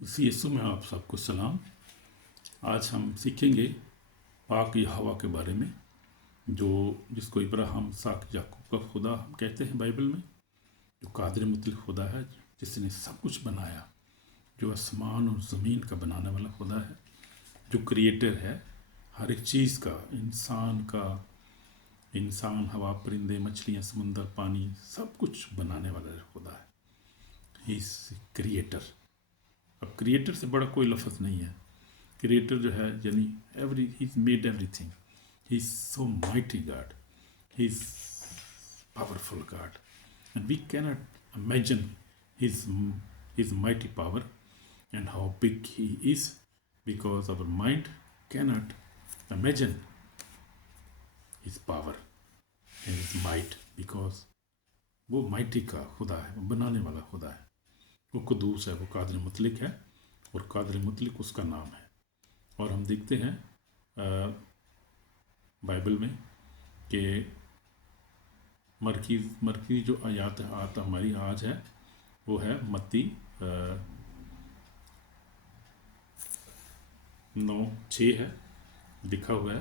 इसी यीशु में आप सबको सलाम। आज हम सीखेंगे पाक यहोवा के बारे में, जो जिसको इब्राहिम साक याकूब का खुदा हम कहते हैं बाइबल में, जो कादिर मुतलक खुदा है, जिसने सब कुछ बनाया, जो आसमान और ज़मीन का बनाने वाला खुदा है, जो क्रिएटर है हर एक चीज़ का, इंसान, हवा, परिंदे, मछलियाँ, समंदर, पानी, सब कुछ बनाने वाला खुदा है। He is creator. अब क्रिएटर से बड़ा कोई लफ्ज़ नहीं है। क्रिएटर जो है यानी he made everything. He is so mighty God, he is powerful God, and we cannot imagine his mighty power and how big he is, because our mind cannot imagine his power and his might, because वो mighty का खुदा है, वो बनाने वाला खुदा है, वो कुदूस है, वो कादिर मुतलक है, और कादिर मुतलक उसका नाम है। और हम देखते हैं बाइबल में कि मरकी जो आयत हमारी आज है वो है मत्ती 9:6 है, लिखा हुआ है,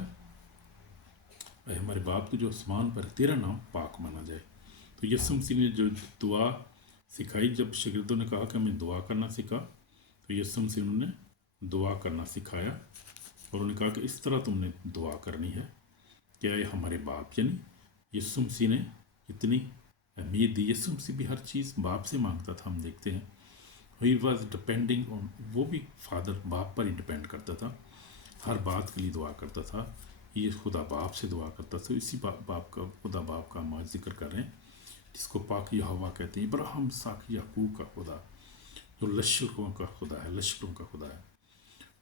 अरे हमारे बाप को जो आसमान पर तेरा नाम पाक माना जाए। तो यीशु मसीह ने जो दुआ सिखाई, जब शागिर्दों ने कहा कि हमें दुआ करना सीखा, तो यीशु मसीह ने दुआ करना सिखाया और उन्होंने कहा कि इस तरह तुमने दुआ करनी है कि आए हमारे बाप, यानी यीशु मसीह ने इतनी अहमियत दी। यीशु मसीह भी हर चीज़ बाप से मांगता था, हम देखते हैं। ही वॉज डिपेंडिंग ऑन, वो भी फादर बाप पर ही डिपेंड करता था, हर बात के लिए दुआ करता था। ये खुदा बाप से दुआ करता था। इसी बाप का, खुदा बाप का हम जिक्र कर रहे हैं, जिसको पाक यहोवा कहते हैं, इब्राहिम साक याकूब का खुदा, जो लश्करों का खुदा है, लश्करों का खुदा है,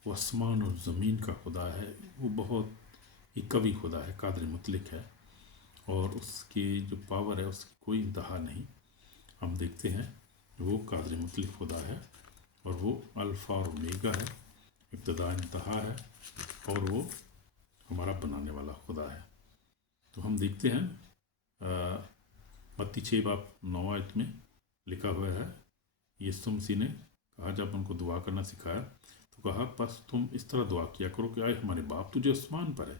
वो आसमान और ज़मीन का खुदा है, वो बहुत ही कवि खुदा है, कादिर मुतलक है, और उसकी जो पावर है उसकी कोई इंतहा नहीं। हम देखते हैं वो कादिर मुतलक खुदा है, और वो अल्फ़ा और ओमेगा है, इब्तदा इंतहा है, और वो हमारा बनाने वाला खुदा है। तो हम देखते हैं मत्ती 6:9 में लिखा हुआ है, यीशु मसीह ने कहा, जब उनको दुआ करना सिखाया तो कहा, बस तुम इस तरह दुआ किया करो कि आए हमारे बाप तुझे आसमान पर है,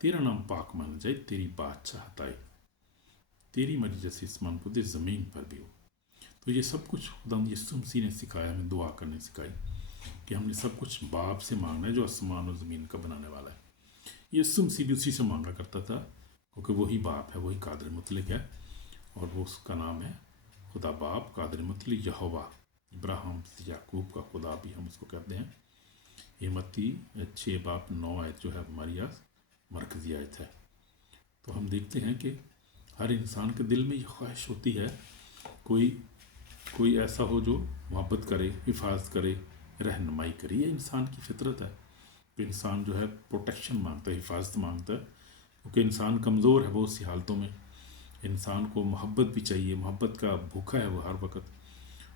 तेरा नाम पाक माना जाए, तेरी बादशाहत आए, तेरी मर्जी जैसे आसमान पर दे ज़मीन पर भी हो। तो ये सब कुछ खुदा यीशु मसीह ने सिखाया, हमें दुआ करने सिखाई कि हमने सब कुछ बाप से मांगना है, जो आसमान और ज़मीन का बनाने वाला है। यीशु मसीह भी उसी से मांगा करता था, क्योंकि वही बाप है, वही कादिर मुतलक है, और वो उसका नाम है खुदा बाप कादिर मुतलक यहोवा, इब्राहिम याकूब का खुदा भी हम उसको कहते हैं। ये मत्ती 6:9 जो है हमारी आज मरकज़ी आयत है। तो हम देखते हैं कि हर इंसान के दिल में ये ख्वाहिश होती है, कोई ऐसा हो जो मोहब्बत करे, हिफाजत करे, रहनुमाई करे। ये इंसान की फितरत है कि इंसान जो है प्रोटेक्शन मांगता है, हिफाजत मांगता है, क्योंकि इंसान कमज़ोर है बहुत सी हालतों में। इंसान को मोहब्बत भी चाहिए, मोहब्बत का भूखा है वो हर वक्त,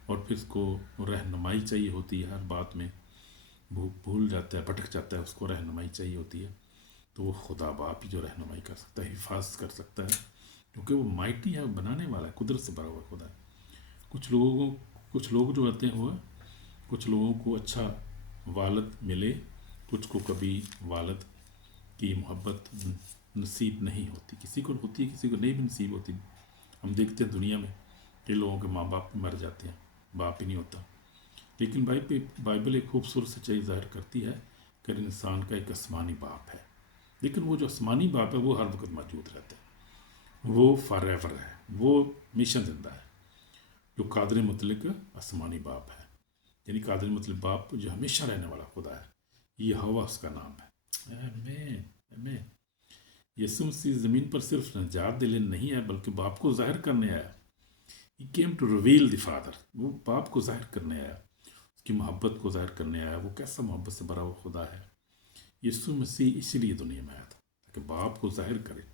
और फिर उसको रहनुमाई चाहिए होती है, हर बात में भूल जाता है, भटक जाता है, उसको रहनुमाई चाहिए होती है। तो वो खुदा बाप ही जो रहनुमाई कर सकता है, हिफाजत कर सकता है, क्योंकि वो माइटी है, बनाने वाला है, कुदरत से भरा हुआ खुदा है। कुछ लोग जो होते हैं वो, कुछ लोगों को अच्छा वालद मिले, कुछ को कभी वालद की मोहब्बत नसीब नहीं होती, किसी को होती है, किसी को नहीं भी नसीब होती। हम देखते हैं दुनिया में कि लोगों के माँ बाप मर जाते हैं, बाप ही नहीं होता। लेकिन बाइबल एक खूबसूरत सच्चाई ज़ाहिर करती है कि इंसान का एक आसमानी बाप है, लेकिन वो जो आसमानी बाप है वो हर वक्त मौजूद रहता है, वो फॉरएवर है, वो हमेशा जिंदा है, जो कादिर मुतलक आसमानी बाप है, यानी कादिर मुतलक बाप जो हमेशा रहने वाला खुदा है। ये हवा उसका नाम है। आमीन आमीन। यीशु मसीह ज़मीन पर सिर्फ नजात दिले नहीं है, बल्कि बाप को जाहिर करने आया। He came to reveal the father, वो बाप को जाहिर करने आया, उसकी मोहब्बत को जाहिर करने आया, वो कैसा मोहब्बत से भरा हुआ खुदा है। यीशु मसीह इसीलिए दुनिया में आया था, ताकि बाप को जाहिर करे,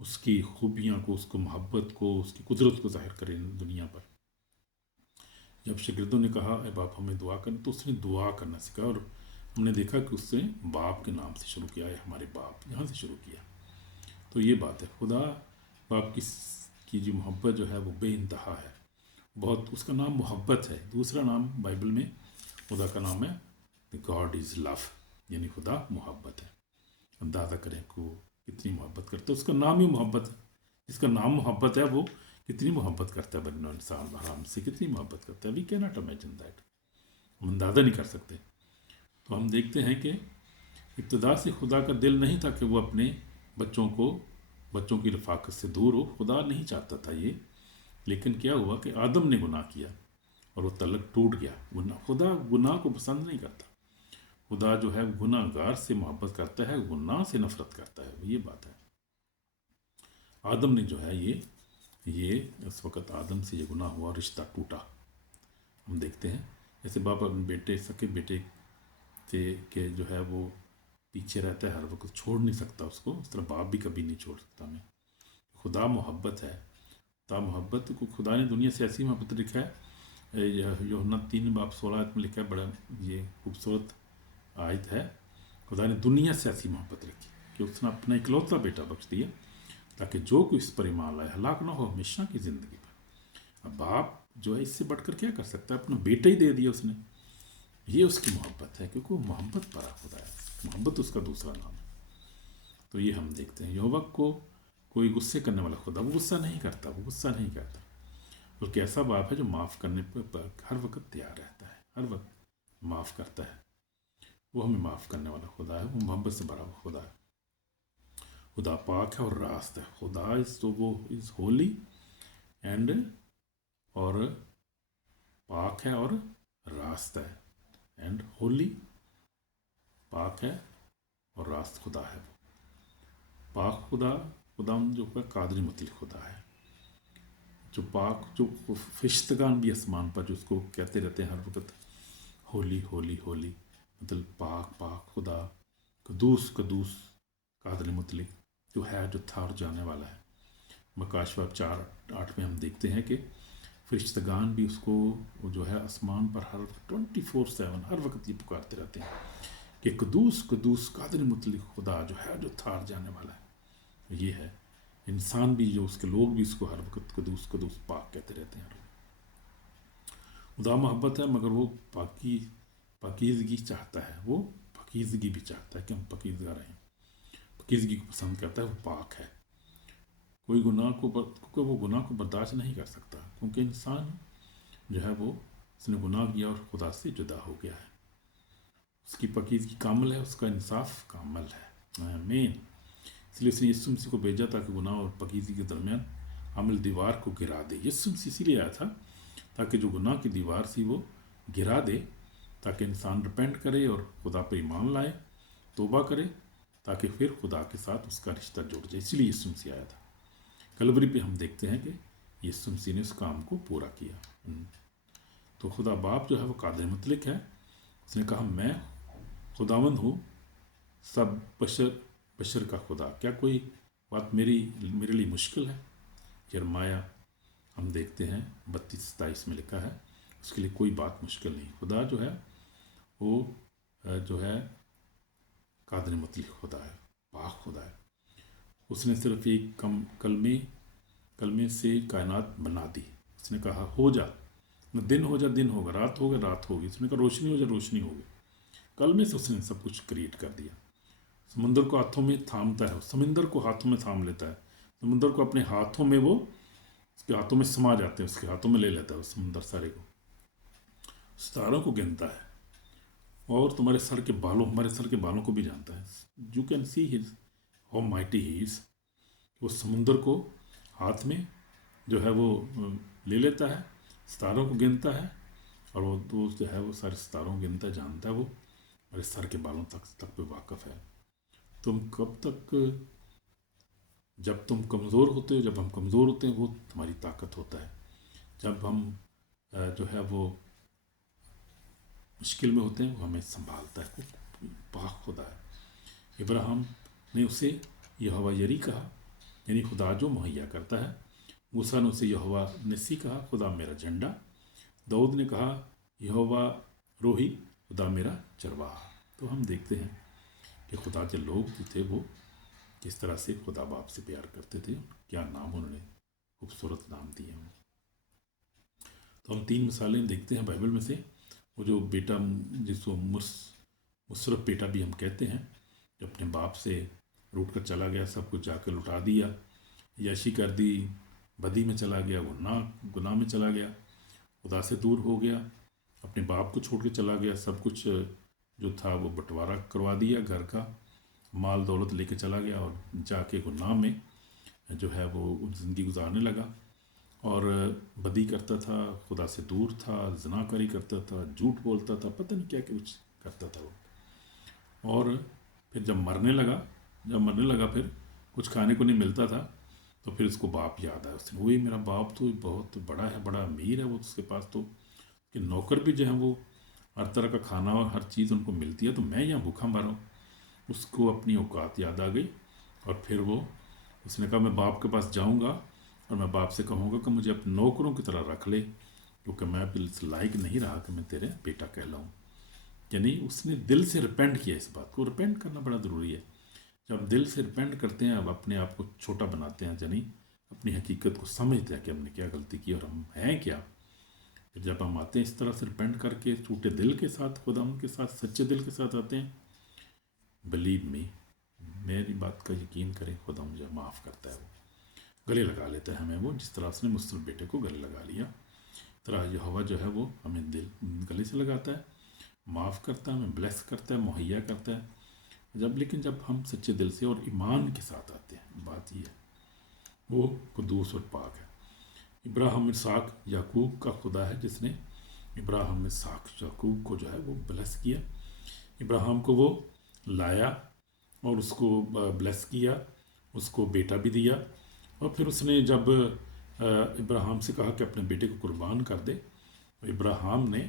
उसकी खूबियाँ को, उसको मोहब्बत को, उसकी कुदरत को जाहिर करे दुनिया पर। जब शागिर्दों ने कहा ए बाप हमें दुआ करना, तो उसने दुआ करना सीखा, और हमने देखा कि उससे बाप के नाम से शुरू किया है, हमारे बाप, यहाँ से शुरू किया। तो ये बात है, खुदा बाप की जो मोहब्बत जो है वो बेइंतहा है, बहुत। उसका नाम मोहब्बत है। दूसरा नाम बाइबल में खुदा का नाम है गॉड इज़ लव, यानी खुदा मोहब्बत है। अंदाज़ा करें को कितनी मोहब्बत करता है, उसका नाम ही मोहब्बत है। जिसका नाम मोहब्बत है वो कितनी मोहब्बत करता है बन्नो इंसान, आराम से कितनी मोहब्बत करता है। We can not imagine that, हम अंदाज़ा नहीं कर सकते। तो हम देखते हैं कि इब्तदा से खुदा का दिल नहीं था कि वो अपने बच्चों की रफाकत से दूर हो, खुदा नहीं चाहता था ये। लेकिन क्या हुआ कि आदम ने गुनाह किया और वो तलक टूट गया। खुदा गुनाह को पसंद नहीं करता। खुदा जो है गुनाहगार से मोहब्बत करता है, गुनाह से नफरत करता है, ये बात है। आदम ने जो है ये उस वक़्त आदम से ये गुनाह हुआ, रिश्ता टूटा। हम देखते हैं जैसे बाप अपने बेटे, सके बेटे से के जो है वो पीछे रहता है, हर वक्त छोड़ नहीं सकता उसको, उस तरह बाप भी कभी नहीं छोड़ सकता हमें। खुदा मोहब्बत है। खुदा मोहब्बत को खुदा ने दुनिया से ऐसी मोहब्बत लिखा है, यूहन्ना 3:16 में लिखा है, बड़ा ये खूबसूरत आयत है। खुदा ने दुनिया से ऐसी मोहब्बत रखी कि उसने अपना इकलौता बेटा बख्श दिया ताकि जो कोई इस पर ईमान लाए हलाक ना हो, हमेशा की ज़िंदगी पर। अब बाप जो है इससे बढ़कर क्या कर सकता है, अपना बेटा ही दे दिया उसने। ये उसकी मोहब्बत है, क्योंकि वो मोहब्बत परा खुदा है, मोहब्बत उसका दूसरा नाम है। तो ये हम देखते हैं यहोवा को कोई गुस्से करने वाला खुदा वो गुस्सा नहीं करता, वो गुस्सा नहीं करता। बल्कि ऐसा बाप है जो माफ़ करने पर हर वक्त तैयार रहता है, हर वक्त माफ़ करता है। वो हमें माफ़ करने वाला खुदा है, वो मोहब्बत से भरा हुआ खुदा है। खुदा पाक है और रास्त है। खुदा वो इज़ होली एंड, और पाक है और रास्त है, एंड होली, पाक है और रास्त खुदा है। पाक खुदा जो है कादरी मुतलक खुदा है, जो पाक, जो फरिश्तगान भी आसमान पर जो उसको कहते रहते हैं हर वक्त, होली होली होली, मतलब पाक पाक खुदा, कदूस कदूस कादरी मुतलक, जो है, जो था और जाने वाला है। मकाशवा 4:8 में हम देखते हैं कि फरिश्तगान भी उसको जो है आसमान पर हर 24/7 हर वक्त ये पुकारते रहते हैं कि कदूस कदूस कादर मुतलक खुदा, जो है, जो था और जाने वाला है। ये है इंसान भी, जो उसके लोग भी इसको हर वक्त कदूस कदूस पाक कहते रहते हैं। खुदा मोहब्बत है, मगर वो पाकीज़गी चाहता है, वो पाकीज़गी भी चाहता है कि हम पाकीज़गा रहें। पाकीज़गी को पसंद करता है, वो पाक है। कोई क्योंकि वो गुनाह को बर्दाश्त नहीं कर सकता, क्योंकि इंसान जो है वो उसने गुनाह किया और खुदा से जुदा हो गया है। उसकी पाकीज़गी कामल है, उसका इंसाफ कामल है, आमीन। इसलिए उसने यीशु मसीह को भेजा ताकि गुनाह और पाकीज़गी के दरमियान अमल दीवार को गिरा दे। यीशु मसीह इसीलिए आया था ताकि जो गुनाह की दीवार थी वो गिरा दे, ताकि इंसान रिपेंट करे और खुदा पर ईमान लाए, तौबा करे, ताकि फिर खुदा के साथ उसका रिश्ता जुड़ जाए। इसीलिए यीशु मसीह आया था। कलवरी पे हम देखते हैं कि यीशु मसीह ने उस काम को पूरा किया। तो खुदा बाप जो है वो कादिर मुतलक है। उसने कहा मैं खुदावंद हूँ, सब बशर का खुदा, क्या कोई बात मेरे लिए मुश्किल है। यरमाया हम देखते हैं 32-27 में लिखा है, उसके लिए कोई बात मुश्किल नहीं। खुदा जो है वो जो है कादिर मुतलक खुदा है, पाक खुदा है। उसने सिर्फ एक कलमे से कायनात बना दी। उसने कहा हो जा, दिन हो जा दिन होगा, रात होगा रात होगी। उसने कहा रोशनी हो जा रोशनी होगी। कलमे से उसने सब कुछ क्रिएट कर दिया। समुंदर को हाथों में थामता है, समुंदर को हाथों में थाम लेता है। समुंदर को अपने हाथों में, वो उसके हाथों में समा जाते हैं, उसके हाथों में ले लेता है वो समुंदर सारे को। सितारों को गिनता है और तुम्हारे सर के बालों, हमारे सर के बालों को भी जानता है। You can see his how mighty he is. वो समुंदर को हाथ में जो है वो ले लेता है, सितारों को गिनता है, और वो जो है वो सारे सितारों को गिनता है, जानता है वो, हमारे सर के बालों तक पे वाक़फ़ है। तुम कब तक, जब तुम कमज़ोर होते हो, जब हम कमज़ोर होते हैं वो तुम्हारी ताकत होता है। जब हम जो है वो मुश्किल में होते हैं वो हमें संभालता है, वो पाक खुदा है। इब्राहिम ने उसे यहोवा यरी कहा, यानी खुदा जो मुहैया करता है। मूसा ने उसे यहोवा निस्सी कहा, खुदा मेरा झंडा। दाऊद ने कहा यहोवा रोही, खुदा मेरा चरवाहा। तो हम देखते हैं कि खुदा के लोग जो थे वो किस तरह से खुदा बाप से प्यार करते थे, क्या नाम उन्होंने खूबसूरत नाम दिए हैं। तो हम 3 मिसालें देखते हैं बाइबल में से। وہ جو بیٹا جس کو مصرف بیٹا بھی ہم کہتے ہیں، جو اپنے باپ سے روٹ کر چلا گیا، سب کچھ جا کے لٹا دیا، یاشی کر دی، بدی میں چلا گیا، گناہ میں چلا گیا، خدا سے دور ہو گیا، اپنے باپ کو چھوڑ کے چلا گیا، سب کچھ جو تھا وہ بٹوارا کروا دیا، گھر کا مال دولت لے کے چلا گیا، اور جا کے گناہ میں جو ہے وہ زندگی گزارنے لگا، اور بدی کرتا تھا، خدا سے دور تھا، زنا کاری کرتا تھا، جھوٹ بولتا تھا، پتہ نہیں کیا کچھ کرتا تھا وہ۔ اور پھر جب مرنے لگا پھر کچھ کھانے کو نہیں ملتا تھا، تو پھر اس کو باپ یاد آیا، اس نے وہی میرا باپ تو بہت بڑا ہے، بڑا امیر ہے، وہ اس کے پاس تو کہ نوکر بھی جو ہیں وہ ہر طرح کا کھانا اور ہر چیز ان کو ملتی ہے، تو میں یہاں بھوکا مرا ہوں۔ اس کو اپنی اوقات یاد آ گئی، اور پھر اس نے کہا میں باپ کے پاس جاؤں گا اور میں باپ سے کہوں گا کہ مجھے اپنے نوکروں کی طرح رکھ لے، کیونکہ میں اس لائق نہیں رہا کہ میں تیرے بیٹا کہلاؤں۔ یعنی اس نے دل سے ریپینٹ کیا، اس بات کو ریپینٹ کرنا بڑا ضروری ہے۔ جب دل سے ریپینٹ کرتے ہیں، اب اپنے آپ کو چھوٹا بناتے ہیں، یعنی اپنی حقیقت کو سمجھتے ہیں کہ ہم نے کیا غلطی کی اور ہم ہیں کیا، پھر جب ہم آتے ہیں اس طرح سے ریپینٹ کر کے ٹوٹے دل کے ساتھ، خدا ان کے ساتھ سچے دل کے ساتھ آتے ہیں، بلیو می، میری بات کا یقین کریں، خدا مجھے معاف کرتا ہے، وہ گلے لگا لیتا ہے ہمیں، وہ جس طرح اس نے مصطفی بیٹے کو گلے لگا لیا، طرح یہوہ جو ہے وہ ہمیں گلے سے لگاتا ہے، معاف کرتا ہے، ہمیں بلیس کرتا ہے، مہیا کرتا ہے، لیکن جب ہم سچے دل سے اور ایمان کے ساتھ آتے ہیں، بات یہ ہے وہ قدوس اور پاک ہے۔ ابراہیم اسحاق یعقوب کا خدا ہے جس نے ابراہیم اسحاق یعقوب کو جو ہے وہ بلیس کیا، ابراہیم کو وہ لایا اور اس کو بلیس کیا، اس کو بیٹا بھی دیا، اور پھر اس نے جب ابراہیم سے کہا کہ اپنے بیٹے کو قربان کر دے، ابراہیم نے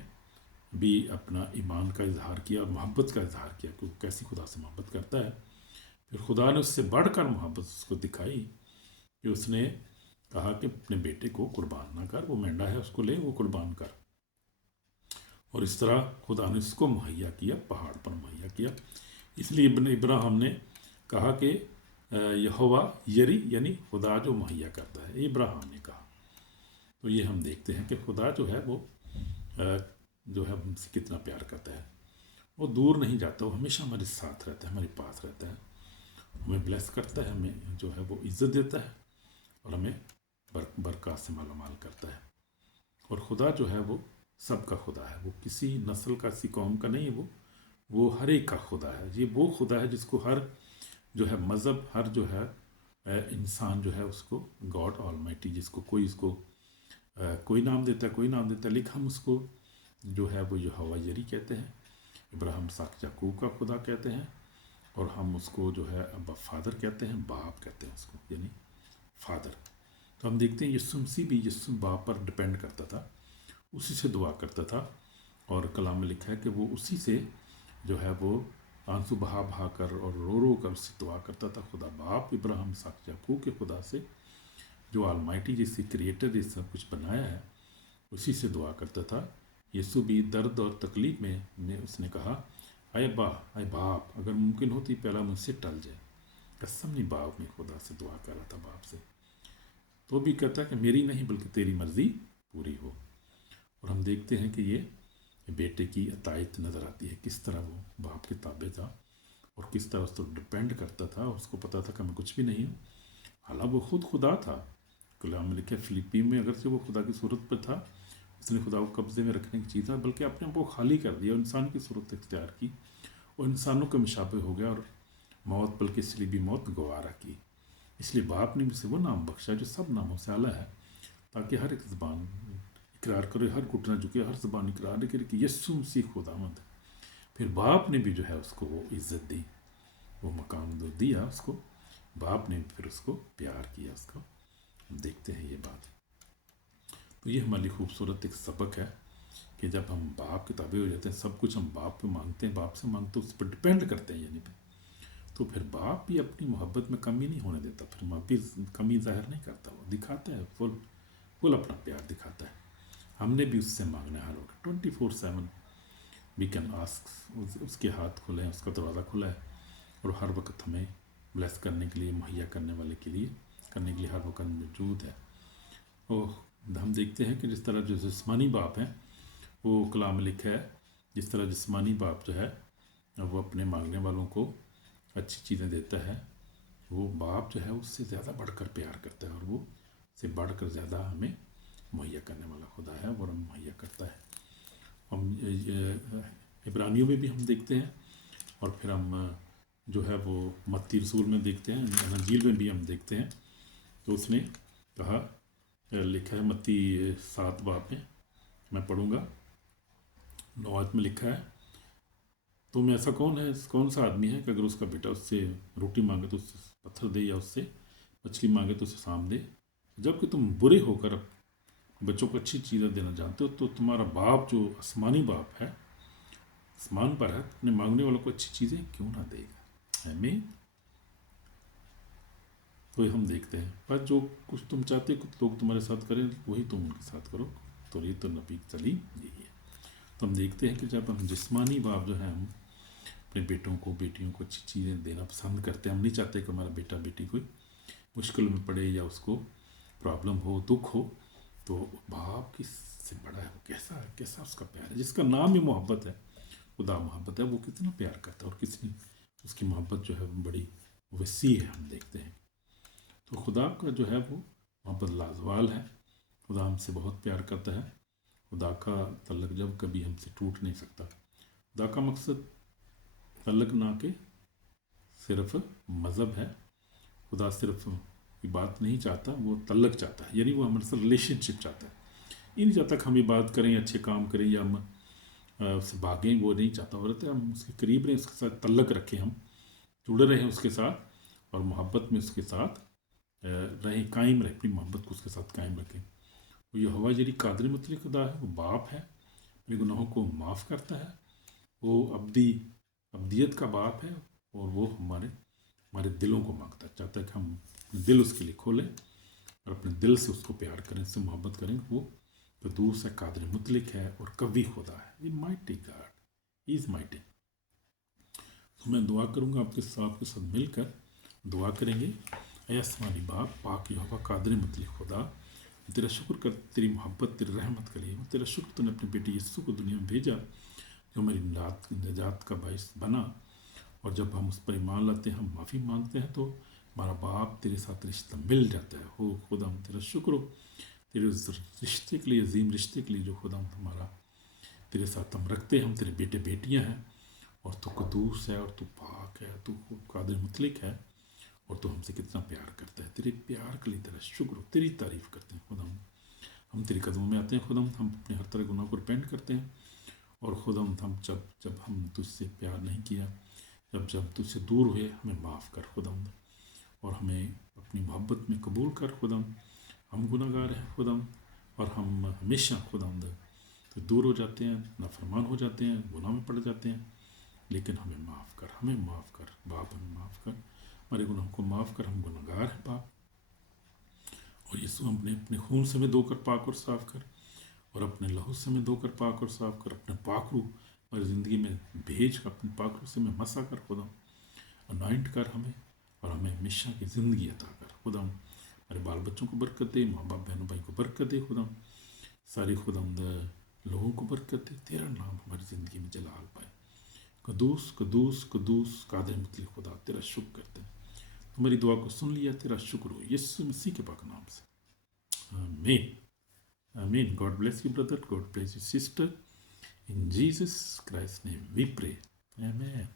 بھی اپنا ایمان کا اظہار کیا اور محبت کا اظہار کیا کہ وہ کیسی خدا سے محبت کرتا ہے۔ پھر خدا نے اس سے بڑھ کر محبت اس کو دکھائی کہ اس نے کہا کہ اپنے بیٹے کو قربان نہ کر، وہ مینڈا ہے، اس کو لے، وہ قربان کر، اور اس طرح خدا نے اس کو مہیا کیا، پہاڑ پر مہیا کیا۔ اس لیے ابن ابراہیم نے کہا کہ یہوہ یری، یعنی خدا جو مہیا کرتا ہے، ابراہیم نے کہا۔ تو یہ ہم دیکھتے ہیں کہ خدا جو ہے وہ جو ہے ہم سے کتنا پیار کرتا ہے، وہ دور نہیں جاتا، وہ ہمیشہ ہمارے ساتھ رہتا ہے، ہمارے پاس رہتا ہے، ہمیں بلیس کرتا ہے، ہمیں جو ہے وہ عزت دیتا ہے، اور ہمیں برکات سے مالا مال کرتا ہے۔ اور خدا جو ہے وہ سب کا خدا ہے، وہ کسی نسل کا، کسی قوم کا نہیں ہے، وہ ہر ایک کا خدا ہے۔ یہ وہ خدا ہے جس کو ہر جو ہے مذہب، ہر جو ہے انسان جو ہے اس کو گاڈ آل مائٹی، جس کو کوئی نام دیتا ہے، کوئی نام دیتا ہے، لیکن ہم اس کو جو ہے وہ یہوہ یری کہتے ہیں، ابراہیم اسحاق یعقوب کا خدا کہتے ہیں، اور ہم اس کو جو ہے ابا فادر کہتے ہیں، باپ کہتے ہیں اس کو، یعنی فادر۔ تو ہم دیکھتے ہیں یسوع مسیح بھی باپ پر ڈپینڈ کرتا تھا، اسی سے دعا کرتا تھا، اور کلام میں لکھا ہے کہ وہ اسی سے جو ہے وہ آنسو بہا کر اور رو کر اس سے دعا کرتا تھا، خدا باپ ابراہیم اسحاق یعقوب کے خدا سے، جو آلمائٹی جس سے کریٹر جس سب کچھ بنایا ہے، اسی سے دعا کرتا تھا۔ یسوع بھی درد اور تکلیف میں اس نے کہا، اے باپ، اگر ممکن ہوتی پہلا مجھ سے ٹل جائے، قسم نہیں، باپ میں خدا سے دعا کر رہا تھا باپ سے، تو بھی کہتا کہ میری نہیں بلکہ تیری مرضی پوری ہو۔ اور ہم دیکھتے ہیں کہ یہ بیٹے کی اطاعت نظر آتی ہے، کس طرح وہ باپ کے تابع تھا اور کس طرح اس پر ڈپینڈ کرتا تھا، اور اس کو پتا تھا کہ میں کچھ بھی نہیں ہوں، حالانکہ وہ خود خدا تھا۔ کلام میں لکھا فلیپی میں اگرچہ وہ خدا کی صورت پر تھا، اس نے خدا کو قبضے میں رکھنے کی چیز ہے، بلکہ اپنے آپ کو خالی کر دیا اور انسان کی صورت اختیار کی، اور انسانوں کے مشابہ ہو گیا، اور موت بلکہ صلیبی موت گوارا کی۔ اس لیے باپ نے اسے وہ نام بخشا جو سب ناموں سے اعلیٰ ہے، تاکہ ہر ایک زبان اقرار کرے، ہر گھٹنا جھکے، ہر زبان اقرار کرے کہ یسوع مسیح خداوند ہے۔ پھر باپ نے بھی جو ہے اس کو وہ عزت دی، وہ مقام دیا اس کو، باپ نے پھر اس کو پیار کیا، اس کو دیکھتے ہیں یہ بات۔ تو یہ ہماری خوبصورت ایک سبق ہے کہ جب ہم باپ کے تابع ہو جاتے ہیں، سب کچھ ہم باپ پہ مانگتے ہیں، باپ سے مانگتے ہیں، اس پر ڈپینڈ کرتے ہیں، یعنی تو پھر باپ بھی اپنی محبت میں کمی نہیں ہونے دیتا، پھر باپ بھی کمی ظاہر نہیں کرتا، وہ دکھاتا ہے، فل اپنا پیار دکھاتا ہے۔ ہم نے بھی اس سے مانگنا ہے ہر وقت، 24/7 وی کین آسک، اس کے ہاتھ کھلے ہیں، اس کا دروازہ کھلا ہے، اور ہر وقت ہمیں بلیس کرنے کے لیے، مہیا کرنے کے لیے ہر وقت موجود ہے۔ اور ہم دیکھتے ہیں کہ جس طرح جو جسمانی باپ ہیں، وہ کلام میں لکھا ہے जिस तरह जिस्मानी बाप जो है वो अपने मांगने वालों को अच्छी चीज़ें देता है, वो बाप जो है उससे ज़्यादा बढ़कर प्यार करता है और वो से बढ़कर ज़्यादा हमें मुहैया करने वाला खुदा है और हम मुहैया करता है। हम इब्रानियों में भी हम देखते हैं और फिर हम जो है वो मत्ती रसूल में देखते हैं, अंजील में भी हम देखते हैं। तो उसने कहा, लिखा है मत्ती 7 बाब में, मैं पढ़ूँगा, 9 आयत में लिखा है, तो में ऐसा कौन सा आदमी है कि अगर उसका बेटा उससे रोटी मांगे तो उससे पत्थर दे, या उससे मछली मांगे तो उसे सांप दे? जबकि तुम बुरे होकर बच्चों को अच्छी चीज़ें देना जानते हो, तो तुम्हारा बाप जो आसमानी बाप है, आसमान पर है, अपने मांगने वालों को अच्छी चीज़ें क्यों ना देगा? आमीन। तो ये हम देखते हैं, पर जो कुछ तुम चाहते हो लोग तुम्हारे साथ करें वही तुम उनके साथ करो, तो ये तो नबी सलीम यही है। तो हम देखते हैं कि जब हम जिस्मानी बाप जो है, हम अपने बेटों को बेटियों को अच्छी चीज़ें देना पसंद करते हैं। हम नहीं चाहते कि हमारा बेटा बेटी कोई मुश्किल में पड़े या उसको प्रॉब्लम हो, दुख हो। तो बाप किससे बड़ा है, वो कैसा उसका प्यार है, जिसका नाम ही मोहब्बत है, खुदा मोहब्बत है, वो कितना प्यार करता है और कितनी उसकी मोहब्बत जो है बड़ी वसी है। हम देखते हैं तो खुदा का जो है वो मोहब्बत लाजवाल है। खुदा हमसे बहुत प्यार करता है। खुदा का तल्लक जब कभी हमसे टूट नहीं सकता। खुदा का मकसद तल्लक ना के सिर्फ मज़हब है। खुदा सिर्फ इबादत नहीं चाहता, वो तल्लक चाहता है, यानी वो हमारे साथ रिलेशनशिप चाहता है। ये नहीं चाहता कि हम इबादत करें, अच्छे काम करें या हम उससे भागें, वो नहीं चाहता। हो रहता है हम उसके करीब रहें, उसके साथ तल्लक रखें, हम जुड़े रहें उसके साथ और मोहब्बत में उसके साथ रहें, कायम रहें, अपनी मोहब्बत को उसके साथ कायम रखें। वो यहोवा जरी कादिर मुतलक खुदा है, वो बाप है, अपने गुनाहों को माफ़ करता है, वो अब्दियत का बाप है और वो हमारे दिलों को मांगता है, चाहता है कि हम अपने दिल उसके लिए खोलें और अपने दिल से उसको प्यार करें, उससे मोहब्बत करें। वो कदूस है, कादिर मुतलक है और कवी खुदा है, ये mighty God, he is mighty. तो मैं दुआ करूँगा आपके साथ मिलकर दुआ करेंगे। ऐ आसमानी बाप, पाक यहोवा कादिर मुतलक खुदा, तेरा शुक्र कर, तेरी मोहब्बत, तेरी रहमत के लिए। तेरा शुक्र तूने अपने बेटे यीशु को दुनिया में भेजा, जो मेरी निजात का बायस बना। और जब हम उस पर ईमान लाते हैं, हम माफ़ी मांगते हैं, तो हमारा बाप तेरे साथ रिश्ता मिल जाता है। हो खुदा, हम तेरा शुक्र हो तेरे उस रिश्ते के लिए, अजीम रिश्ते के लिए जो खुदा हमारा तेरे साथ हम रखते हैं। हम तेरे बेटे बेटियां हैं और तू कदूस है और तू पाक है, तू कादिर मुतलक है और तू हमसे कितना प्यार करता है। तेरे प्यार के लिए तेरा शुक्र, तेरी तारीफ़ करते हैं खुदा। हम तेरे कदमों में आते हैं खुदा, हम अपने हर तरह गुनाह को रिपेंट करते हैं। और खुदा हम जब हम तुझसे प्यार नहीं किया, जब तुझसे दूर हुए, हमें माफ़ कर खुदा और हमें अपनी मोहब्बत में कबूल कर खुदा। हम गुनाहगार हैं खुदा और हम हमेशा खुदा तो दूर हो जाते हैं, नाफरमान हो जाते हैं, गुनाह में पड़ जाते हैं। लेकिन हमें माफ़ कर, हमें माफ़ कर बाप, हमें माफ़ कर, हमारे गुनाहों को माफ़ कर। हम गुनाहगार हैं बाप, और यीशु अपने खून से हमें धोकर पाक और साफ़ कर, और अपने लहू से हमें धोकर पाक और साफ़ कर। अपने पाखरू हमारी ज़िंदगी में भेज कर, अपने पाखरू से हमें मसा कर खुदा, अनॉइंट कर हमें, और हमें हमेशा की ज़िंदगी अता कर खुदा। हमारे बाल बच्चों को बरकत दे, माँ बाप बहनों भाई को बरकत दे खुदा, सारी खुदा लोगों को बरकत दे। तेरा नाम हमारी ज़िंदगी में जलाल पाए। कदूस कदूस कदूस कादिर मुतलक खुदा, तेरा शुक्र करते हैं, तुम्हारी दुआ को सुन लिया, तेरा शुक्र हो यीशु मसीह के पाक नाम से, आमीन आमीन। God bless you brother, God bless you sister, in Jesus Christ's name we pray, amen.